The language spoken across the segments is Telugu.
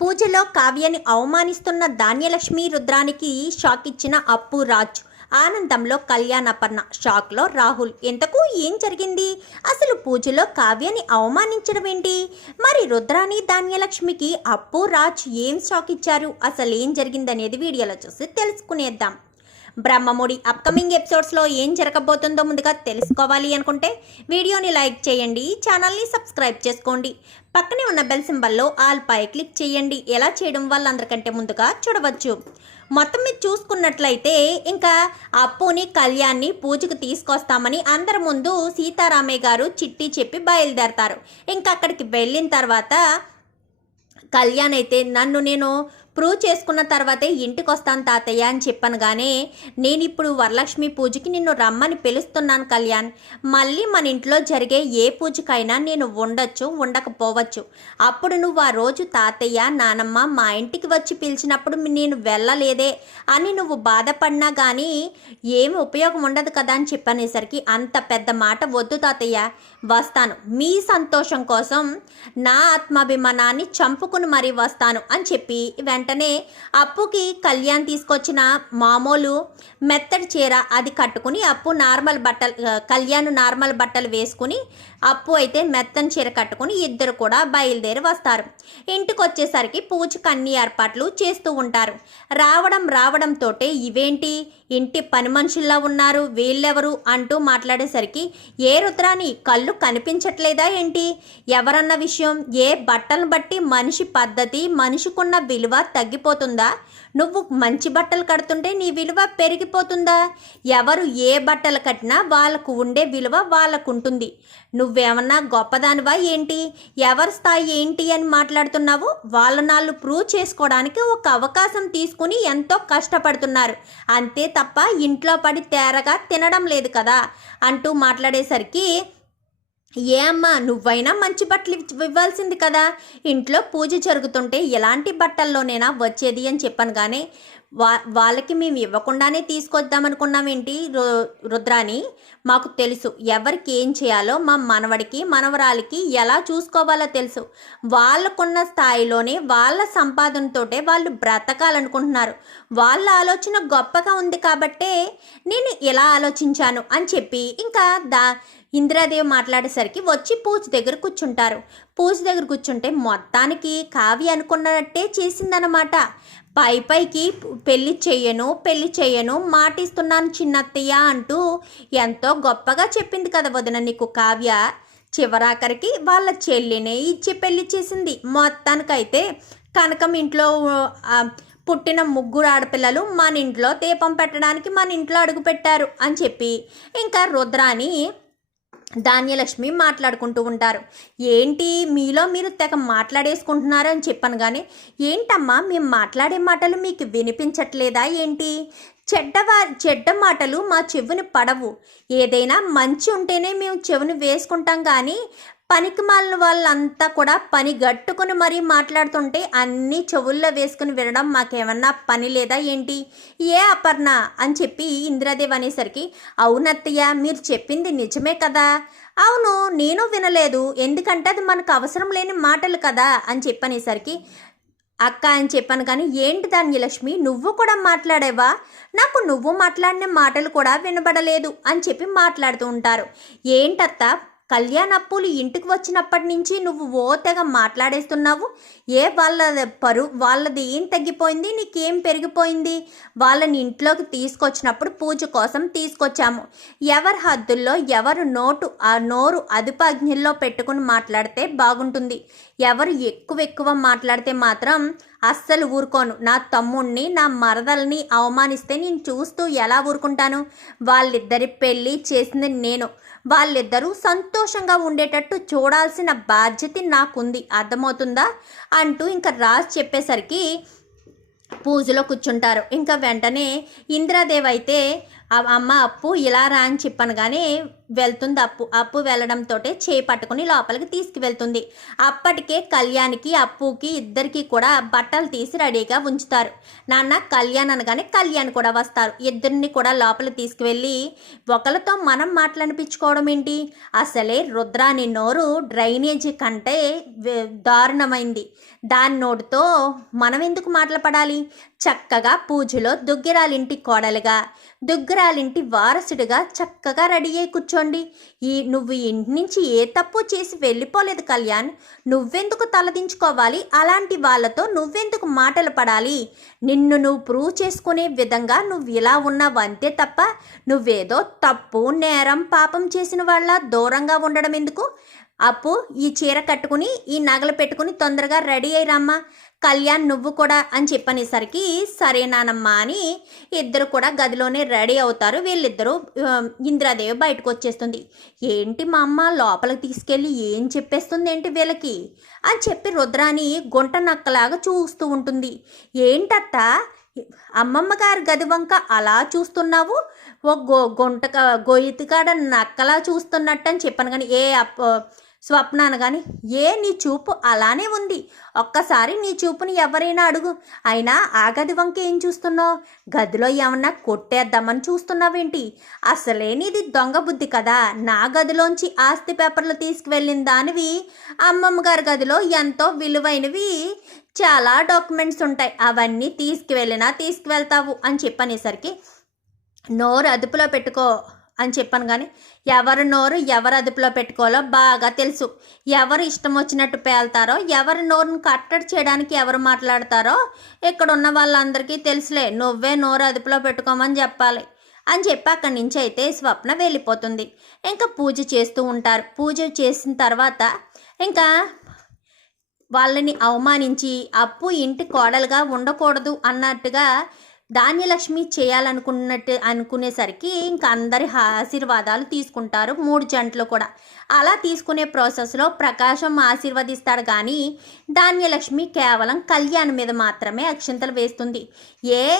పూజలో కావ్యని అవమానిస్తున్న ధాన్యలక్ష్మి రుద్రానికి షాక్ ఇచ్చిన అప్పు రాజ్. ఆనందంలో కళ్యాణపర్ణ. షాక్లో రాహుల్. ఎంతకు? ఏం జరిగింది? అసలు పూజలో కావ్యని అవమానించడం ఏంటి? మరి రుద్రాని ధాన్యలక్ష్మికి అప్పు రాజ్ ఏం షాక్ ఇచ్చారు అసలు ఏం జరిగిందనేది వీడియోలో చూసి తెలుసుకునేద్దాం. బ్రహ్మముడి అప్కమింగ్ ఎపిసోడ్స్లో ఏం జరగబోతుందో ముందుగా తెలుసుకోవాలి అనుకుంటే వీడియోని లైక్ చేయండి ఛానల్ని సబ్స్క్రైబ్ చేసుకోండి. పక్కనే ఉన్న బెల్ సింబల్లో ఆల్ పై క్లిక్ చేయండి. ఎలా చేయడం వల్ల అందరికంటే ముందుగా చూడవచ్చు. మొత్తం మీద చూసుకున్నట్లయితే ఇంకా అప్పుని కళ్యాణ్ని పూజకు తీసుకొస్తామని అందరి ముందు సీతారామయ్య గారు చిట్టి చెప్పి బయలుదేరతారు. ఇంకా అక్కడికి వెళ్ళిన తర్వాత కళ్యాణ్ అయితే నన్ను నేను ప్రూవ్ చేసుకున్న తర్వాతే ఇంటికి వస్తాను తాతయ్య అని చెప్పాను కానీ నేను ఇప్పుడు వరలక్ష్మి పూజకి నిన్ను రమ్మని పిలుస్తున్నాను కళ్యాణ్. మళ్ళీ మన ఇంట్లో జరిగే ఏ పూజకైనా నేను ఉండొచ్చు ఉండకపోవచ్చు. అప్పుడు నువ్వు ఆ రోజు తాతయ్య నానమ్మ మా ఇంటికి వచ్చి పిలిచినప్పుడు నేను వెళ్ళలేదే అని నువ్వు బాధపడినా కానీ ఏమి ఉపయోగం ఉండదు కదా అని చెప్పనేసరికి అంత పెద్ద మాట వద్దు తాతయ్య. వస్తాను. మీ సంతోషం కోసం నా ఆత్మాభిమానాన్ని చంపుకుని మరీ వస్తాను అని చెప్పి వెంట వెంటనే అప్పుకి కళ్యాణ్ తీసుకొచ్చిన మామూలు మెత్తడి చీర అది కట్టుకుని అప్పు నార్మల్ బట్టలు కళ్యాణ్ నార్మల్ బట్టలు వేసుకుని అప్పు అయితే మెత్తని చీర కట్టుకుని ఇద్దరు కూడా బయలుదేరి వస్తారు. ఇంటికి వచ్చేసరికి పూజకు అన్ని ఏర్పాట్లు చేస్తూ ఉంటారు. రావడం రావడంతో ఇవేంటి? ఇంటి పని మనుషుల్లా ఉన్నారు వీళ్ళెవరు? అంటూ మాట్లాడేసరికి ఏ రుద్రాని కళ్ళు కనిపించట్లేదా ఏంటి? ఎవరన్న విషయం ఏ బట్టలను బట్టి మనిషి పద్ధతి మనిషికున్న విలువ తగ్గిపోతుందా? నువ్వు మంచి బట్టలు కడుతుంటే నీ విలువ పెరిగిపోతుందా? ఎవరు ఏ బట్టలు కట్టినా వాళ్ళకు ఉండే విలువ వాళ్ళకు ఉంటుంది నువ్వేమన్నా గొప్పదానివా ఏంటి? ఎవరి స్థాయి ఏంటి అని మాట్లాడుతున్నావు? వాళ్ళ నాళ్ళు ప్రూవ్ చేసుకోవడానికి ఒక అవకాశం తీసుకుని ఎంతో కష్టపడుతున్నారు. అంతే తప్ప ఇంట్లో పడి తేరగా తినడం లేదు కదా? అంటూ మాట్లాడేసరికి ఏ అమ్మా నువ్వైనా మంచి బట్టలు ఇవ్వాల్సింది కదా. ఇంట్లో పూజ జరుగుతుంటే ఎలాంటి బట్టల్లోనైనా వచ్చేది అని చెప్పాను కానీ వా వాళ్ళకి మేము ఇవ్వకుండానే తీసుకొద్దామనుకున్నామేంటి రు రుద్రాని? మాకు తెలుసు ఎవరికి ఏం చేయాలో మా మనవడికి మనవరాలికి ఎలా చూసుకోవాలో తెలుసు. వాళ్ళకున్న స్థాయిలోనే వాళ్ళ సంపాదనతోటే వాళ్ళు బ్రతకాలనుకుంటున్నారు. వాళ్ళ ఆలోచన గొప్పగా ఉంది కాబట్టే నేను ఇలా ఆలోచించాను అని చెప్పి ఇంకా దా ఇందిరాదేవి మాట్లాడేసరికి వచ్చి పూజ దగ్గర కూర్చుంటారు. పూజ దగ్గర కూర్చుంటే మొత్తానికి కావ్య అనుకున్నట్టే చేసిందనమాట పై పైకి పెళ్ళి చెయ్యను పెళ్ళి చెయ్యను మాటిస్తున్నాను చిన్నత్తయ్య అంటూ ఎంతో గొప్పగా చెప్పింది కదా వదిన నీకు కావ్య. చివరాఖరికి వాళ్ళ చెల్లినే ఇచ్చి పెళ్ళి చేసింది. మొత్తానికైతే కనకం ఇంట్లో పుట్టిన ముగ్గురు ఆడపిల్లలు మన ఇంట్లో దీపం పెట్టడానికి మన ఇంట్లో అడుగు పెట్టారు అని చెప్పి ఇంకా రుద్రాని ధాన్యలక్ష్మి మాట్లాడుకుంటూ ఉంటారు. ఏంటి? మీలో మీరు తెగ మాట్లాడేసుకుంటున్నారు అని చెప్పాను కానీ ఏంటమ్మా? మేము మాట్లాడే మాటలు మీకు వినిపించట్లేదా? ఏంటి? చెడ్డవా చెడ్డ మాటలు మా చెవుని పడవు. ఏదైనా మంచి ఉంటేనే మేము చెవుని వేసుకుంటాం కానీ పనికి మాలిన వాళ్ళంతా కూడా పని గట్టుకుని మరీ మాట్లాడుతుంటే అన్నీ చెవుల్లో వేసుకుని వినడం మాకేమన్నా పని లేదా ఏంటి? ఏ అపర్ణ? అని చెప్పి ఇందిరాదేవి అనేసరికి అవునత్తయ్య మీరు చెప్పింది నిజమే కదా. అవును నేను వినలేదు. ఎందుకంటే అది మనకు అవసరం లేని మాటలు కదా అని చెప్పనేసరికి అక్క అని చెప్పాను కానీ ఏంటి ధాన్యలక్ష్మి? నువ్వు కూడా మాట్లాడేవా? నాకు నువ్వు మాట్లాడిన మాటలు కూడా వినబడలేదు అని చెప్పి మాట్లాడుతూ ఉంటారు. ఏంటత్త? కళ్యాణప్పులు ఇంటికి వచ్చినప్పటి నుంచి నువ్వు ఓ తెగ మాట్లాడేస్తున్నావు. ఏ వాళ్ళ పరు వాళ్ళది ఏం తగ్గిపోయింది? నీకేం పెరిగిపోయింది? వాళ్ళని ఇంట్లోకి తీసుకొచ్చినప్పుడు పూజ కోసం తీసుకొచ్చాము. ఎవరి హద్దుల్లో ఎవరు నోటు ఆ నోరు అదుపాజ్ఞల్లో పెట్టుకుని మాట్లాడితే బాగుంటుంది. ఎవరు ఎక్కువ ఎక్కువ మాట్లాడితే మాత్రం అస్సలు ఊరుకోను. నా తమ్ముణ్ణి నా మరదల్ని అవమానిస్తే నేను చూస్తూ ఎలా ఊరుకుంటాను? వాళ్ళిద్దరి పెళ్ళి చేసింది నేను. వాళ్ళిద్దరూ సంతోషంగా ఉండేటట్టు చూడాల్సిన బాధ్యత నాకుంది. అర్థమవుతుందా? అంటూ ఇంకా రాజ్ చెప్పేసరికి పూజలో కూర్చుంటారు. ఇంకా వెంటనే ఇందిరాదేవి అయితే అమ్మ అప్పు ఇలా రా అని చెప్పాను కానీ వెళ్తుంది. అప్పు అప్పు వెళ్ళడంతో చేపట్టుకుని లోపలికి తీసుకువెళ్తుంది. అప్పటికే కళ్యాణ్కి అప్పుకి ఇద్దరికి కూడా బట్టలు తీసి రెడీగా ఉంచుతారు. నాన్న కళ్యాణ్ అనగానే కళ్యాణ్ కూడా వస్తారు. ఇద్దరిని కూడా లోపలికి తీసుకువెళ్ళి ఒకరితో మనం మాట్లాడిపించుకోవడం ఏంటి? అసలే రుద్రాని నోరు డ్రైనేజీ కంటే దారుణమైంది. దాని నోటితో మనం ఎందుకు మాట్లాడాలి చక్కగా పూజలో దుగ్గిరాలింటి కోడలుగా దుగ్గిరాలింటి వారసుడిగా చక్కగా రెడీ అయి కూర్చోండి. ఈ నువ్వు ఇంటి నుంచి ఏ తప్పు చేసి వెళ్ళిపోలేదు కళ్యాణ్. నువ్వెందుకు తలదించుకోవాలి? అలాంటి వాళ్ళతో నువ్వెందుకు మాటలు పడాలి? నిన్ను నువ్వు ప్రూవ్ చేసుకునే విధంగా నువ్వు ఇలా ఉన్నావు అంతే తప్ప నువ్వేదో తప్పు నేరం పాపం చేసిన వాళ్ళ దూరంగా ఉండడం ఎందుకు? అప్పు ఈ చీర కట్టుకుని ఈ నగలు పెట్టుకుని తొందరగా రెడీ అయ్యిరమ్మా కళ్యాణ్ నువ్వు కూడా అని చెప్పనేసరికి సరేనానమ్మా అని ఇద్దరు కూడా గదిలోనే రెడీ అవుతారు. వీళ్ళిద్దరూ ఇంద్రాదేవి ఇందిరాదేవి బయటకు వచ్చేస్తుంది. ఏంటి మా అమ్మ లోపలికి తీసుకెళ్ళి ఏం చెప్పేస్తుంది ఏంటి వీళ్ళకి? అని చెప్పి రుద్రాని గుంట నక్కలాగా చూస్తూ ఉంటుంది. ఏంటత్త? అమ్మమ్మ గారి గది వంక అలా చూస్తున్నావు? ఓ గో గుంట గొయ్యతికాడ నక్కలా చూస్తున్నట్టు అని చెప్పాను కానీ ఏ అప్ప స్వప్న కానీ ఏ నీ చూపు అలానే ఉంది. ఒక్కసారి నీ చూపుని ఎవరైనా అడుగు. అయినా ఆ గది వంక ఏం చూస్తున్నావు? గదిలో ఏమన్నా కొట్టేద్దామని చూస్తున్నావేంటి? అసలే నీది దొంగ బుద్ధి కదా. నా గదిలోంచి ఆస్తి పేపర్లు తీసుకువెళ్ళిన దానివి అమ్మమ్మ గారి గదిలో ఎంతో విలువైనవి. చాలా డాక్యుమెంట్స్ ఉంటాయి. అవన్నీ తీసుకువెళ్ళినా తీసుకువెళ్తావు అని చెప్పనేసరికి నోరు అదుపులో పెట్టుకో. అని చెప్పాను కానీ ఎవరు నోరు ఎవరు అదుపులో పెట్టుకోవాలో బాగా తెలుసు. ఎవరు ఇష్టం వచ్చినట్టు పేల్తారో ఎవరి నోరును కట్టడి చేయడానికి ఎవరు మాట్లాడతారో ఇక్కడ ఉన్న వాళ్ళందరికీ తెలుసులే. నువ్వే నోరు అదుపులో పెట్టుకోమని చెప్పాలి. అని చెప్పి అక్కడి నుంచి అయితే స్వప్న వెళ్ళిపోతుంది. ఇంకా పూజ చేస్తూ ఉంటారు. పూజ చేసిన తర్వాత ఇంకా వాళ్ళని అవమానించి అప్పు ఇంటి కోడలుగా ఉండకూడదు అన్నట్టుగా ధాన్యలక్ష్మి చేయాలనుకున్నట్టు అనుకునేసరికి ఇంకా అందరి ఆశీర్వాదాలు తీసుకుంటారు మూడు జంటలు కూడా. అలా తీసుకునే ప్రాసెస్లో ప్రకాశం ఆశీర్వదిస్తాడు కానీ ధాన్యలక్ష్మి కేవలం కళ్యాణ్ మీద మాత్రమే అక్షింతలు వేస్తుంది. ఏ?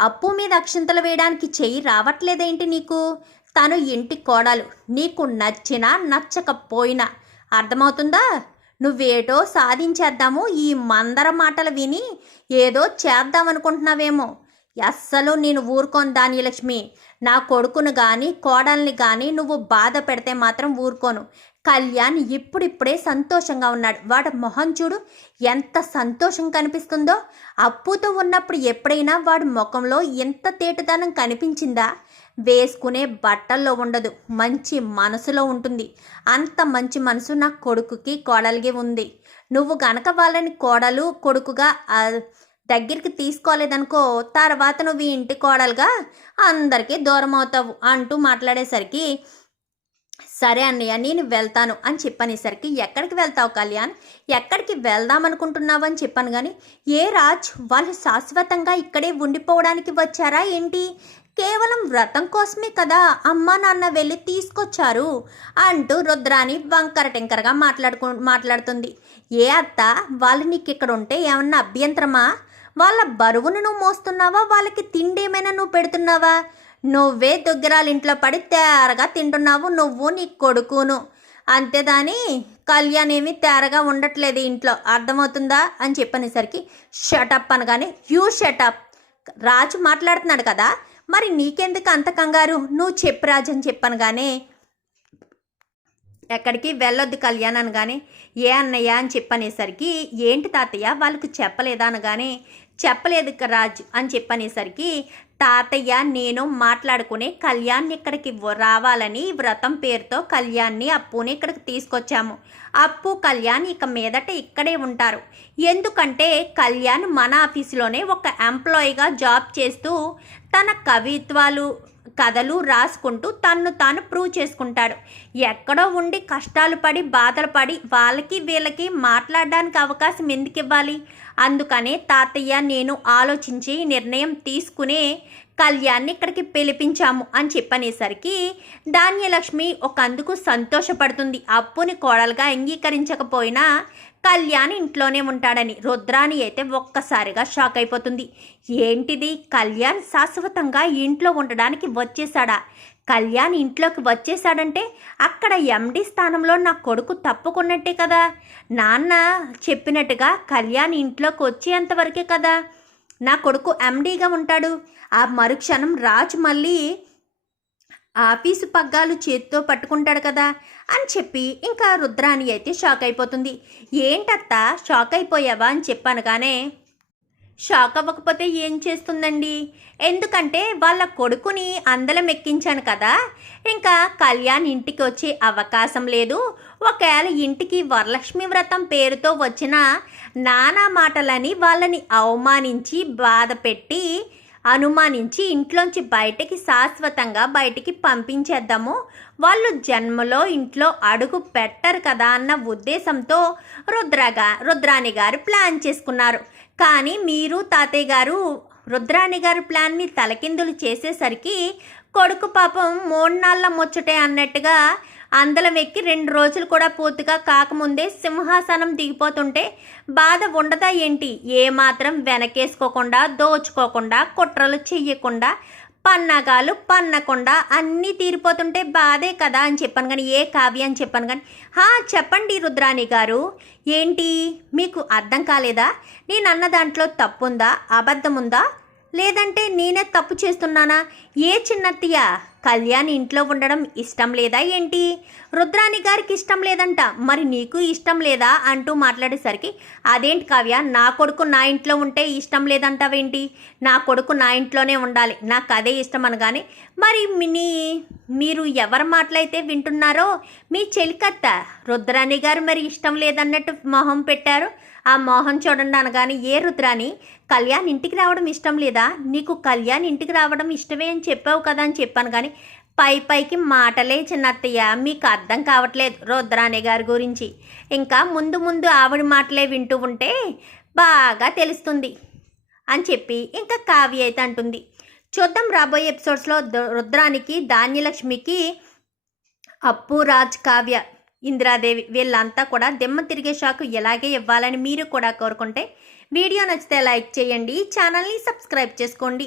అప్పు మీద అక్షింతలు వేయడానికి చెయ్యి రావట్లేదేంటి నీకు? తను ఇంటి కోడలు. నీకు నచ్చినా నచ్చకపోయినా. అర్థమవుతుందా? నువ్వేటో సాధించేద్దాము ఈ మందర మాటలు విని ఏదో చేద్దామనుకుంటున్నావేమో. అస్సలు నేను ఊరుకోను ధాన్యలక్ష్మి. నా కొడుకును కానీ కోడల్ని కానీ నువ్వు బాధ పెడితే మాత్రం ఊరుకోను. కళ్యాణ్ ఇప్పుడిప్పుడే సంతోషంగా ఉన్నాడు. వాడి మొహం చూడు ఎంత సంతోషం కనిపిస్తుందో. అప్పుతో ఉన్నప్పుడు ఎప్పుడైనా వాడి ముఖంలో ఎంత తేటుదనం కనిపించిందా? వేసుకునే బట్టల్లో ఉండదు. మంచి మనసులో ఉంటుంది. అంత మంచి మనసు నా కొడుకుకి కోడలికి ఉంది. నువ్వు గనక వాళ్ళని కోడలు కొడుకుగా దగ్గరికి తీసుకోలేదనుకో తర్వాత నువ్వు ఈ ఇంటి కోడలుగా అందరికీ దూరం అవుతావు అంటూ మాట్లాడేసరికి సరే అన్నయ్య నేను వెళ్తాను అని చెప్పనేసరికి ఎక్కడికి వెళ్తావు కళ్యాణ్? ఎక్కడికి వెళ్దాం అనుకుంటున్నావు అని చెప్పాను కానీ ఏ రాజ్ వాళ్ళు శాశ్వతంగా ఇక్కడే ఉండిపోవడానికి వచ్చారా ఏంటి? కేవలం వ్రతం కోసమే కదా అమ్మ నాన్న వెళ్ళి తీసుకొచ్చారు అంటూ రుద్రాని వంకర టెంకరగా మాట్లాడుకు మాట్లాడుతుంది. ఏ అత్త వాళ్ళు నీకు ఇక్కడ ఉంటే ఏమన్నా అభ్యంతరమా? వాళ్ళ బరువును నువ్వు మోస్తున్నావా? వాళ్ళకి తిండి ఏమైనా నువ్వు పెడుతున్నావా? నువ్వే దొగ్గరాలు ఇంట్లో పడి తేరగా తింటున్నావు నువ్వు నీ కొడుకును. అంతేదాని కళ్యాణ్ ఏమి తేరగా ఉండట్లేదు ఇంట్లో. అర్థమవుతుందా? అని చెప్పనేసరికి షటప్ అనగానే యూ షటప్ రాజు మాట్లాడుతున్నాడు కదా? మరి నీకెందుకు అంత కంగారు? నువ్వు చెప్పు రాజు అని చెప్పనగానే ఎక్కడికి వెళ్ళొద్దు కళ్యాణ్ అనగానే ఏ అన్నయ్య అని చెప్పనేసరికి ఏంటి తాతయ్య? వాళ్ళకు చెప్పలేదా? అనగానే చెప్పలేదు రాజ్ రాజు అని చెప్పనేసరికి తాతయ్య నేను మాట్లాడుకునే కళ్యాణ్ ఇక్కడికి రావాలని వ్రతం పేరుతో కళ్యాణ్ని అప్పుని ఇక్కడికి తీసుకొచ్చాము. అప్పు కళ్యాణ్ ఇక మీదట ఇక్కడే ఉంటారు. ఎందుకంటే కళ్యాణ్ మన ఆఫీసులోనే ఒక ఎంప్లాయీగా జాబ్ చేస్తూ తన కవిత్వాలు కథలు రాసుకుంటూ తన్ను తాను ప్రూవ్ చేసుకుంటాడు. ఎక్కడో ఉండి కష్టాలు పడి బాధలు పడి వాళ్ళకి వీళ్ళకి మాట్లాడడానికి అవకాశం ఎందుకు ఇవ్వాలి? అందుకనే తాతయ్య నేను ఆలోచించి నిర్ణయం తీసుకునే కళ్యాణ్ని ఇక్కడికి పిలిపించాము అని చెప్పనేసరికి ధాన్యలక్ష్మి ఒక అందుకు సంతోషపడుతుంది. అప్పుని కోడలుగా అంగీకరించకపోయినా కళ్యాణ్ ఇంట్లోనే ఉంటాడని రుద్రాని అయితే ఒక్కసారిగా షాక్ అయిపోతుంది. ఏంటిది? కళ్యాణ్ శాశ్వతంగా ఇంట్లో ఉండడానికి వచ్చేశాడా? కళ్యాణ్ ఇంట్లోకి వచ్చేసాడంటే అక్కడ ఎండి స్థానంలో నా కొడుకు తప్పుకున్నట్టే కదా? నాన్న చెప్పినట్టుగా కళ్యాణ్ ఇంట్లోకి వచ్చేంతవరకే కదా? నా కొడుకు ఎండీగా ఉంటాడు. ఆ మరుక్షణం రాజు మళ్ళీ ఆఫీసు పగ్గాలు చేత్తో పట్టుకుంటాడు కదా అని చెప్పి ఇంకా రుద్రాణి అయితే షాక్ అయిపోతుంది. ఏంటత్తా షాక్ అయిపోయావా అని చెప్పాను కానీ షాక్ అవ్వకపోతే ఏం చేస్తుందండి? ఎందుకంటే వాళ్ళ కొడుకుని అందలం ఎక్కించాను కదా. ఇంకా కళ్యాణ్ ఇంటికి వచ్చే అవకాశం లేదు. ఒకవేళ ఇంటికి వరలక్ష్మి వ్రతం పేరుతో వచ్చిన నానా మాటలని వాళ్ళని అవమానించి బాధపెట్టి అనుమానించి ఇంట్లోంచి బయటికి శాశ్వతంగా బయటికి పంపించేద్దాము. వాళ్ళు జన్మలో ఇంట్లో అడుగు పెట్టరు కదా అన్న ఉద్దేశంతో రుద్రగా రుద్రాణి గారు ప్లాన్ చేసుకున్నారు. కానీ మీరు తాతయ్య గారు రుద్రాణి గారి ప్లాన్ని తలకిందులు చేసేసరికి కొడుకు పాపం మూడు నాళ్ళ ముచ్చటే అన్నట్టుగా అందలం ఎక్కి రెండు రోజులు కూడా పూర్తిగా కాకముందే సింహాసనం దిగిపోతుంటే బాధ ఉండదా ఏంటి? ఏమాత్రం వెనకేసుకోకుండా దోచుకోకుండా కుట్రలు చెయ్యకుండా పన్నగాలు పన్నకుండా అన్నీ తీరిపోతుంటే బాధే కదా అని చెప్పాను కానీ ఏ కావ్య అని చెప్పాను కానీ. హా చెప్పండి రుద్రాణి గారు. ఏంటి? మీకు అర్థం కాలేదా? నేను అన్న దాంట్లో తప్పుందా? అబద్ధం ఉందా లేదంటే నేనే తప్పు చేస్తున్నానా? ఏ చిన్నత్తయ్య కళ్యాణ్ ఇంట్లో ఉండడం ఇష్టం లేదా ఏంటి? రుద్రాణి గారికి ఇష్టం లేదంట. మరి నీకు ఇష్టం లేదా? అంటూ మాట్లాడేసరికి అదేంటి కావ్య నా కొడుకు నా ఇంట్లో ఉంటే ఇష్టం లేదంటావేంటి? నా కొడుకు నా ఇంట్లోనే ఉండాలి. నాకు అదే ఇష్టం అనగానే మరి మినీ మీరు ఎవరి మాటలైతే వింటున్నారో మీ చెలికత్త రుద్రాణి గారు మరి ఇష్టం లేదన్నట్టు మొహం పెట్టారు? ఆ మోహన్ చూడండి అనగానే ఏ రుద్రాని కళ్యాణ్ ఇంటికి రావడం ఇష్టం లేదా? నీకు కళ్యాణ్ ఇంటికి రావడం ఇష్టమే అని చెప్పావు కదా అని చెప్పాను కానీ పై పైకి మాటలే చిన్నత్తయ్య. మీకు అర్థం కావట్లేదు రుద్రాణి గారి గురించి. ఇంకా ముందు ముందు ఆవిడ మాటలే వింటూ ఉంటే బాగా తెలుస్తుంది అని చెప్పి ఇంకా కావ్య అయితే అంటుంది. చూద్దాం రాబోయే ఎపిసోడ్స్లో రుద్రానికి ధాన్యలక్ష్మికి అప్పు రాజ్ కావ్య ఇందిరాదేవి వీళ్ళంతా కూడా దిమ్మ తిరిగే షాకు ఎలాగే ఇవ్వాలని మీరు కూడా కోరుకుంటే వీడియో నచ్చితే లైక్ చేయండి ఛానల్ని సబ్స్క్రైబ్ చేసుకోండి.